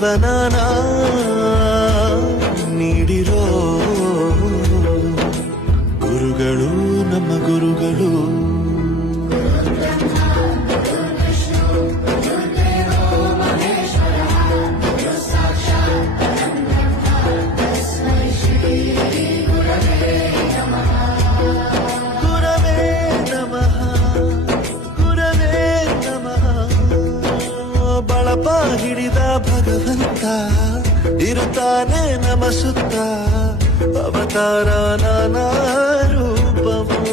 ಜೀವನನ ನೀಡಿರೋ ಗುರುಗಳು ನಮ್ಮ ಗುರುಗಳು. ಬಳಪ ಹಿಡಿದ ಭಗವಂತ ಇರುತ್ತಾನೆ ನಮ ಸುತ್ತ, ಅವತಾರ ನಾನಾ ರೂಪವು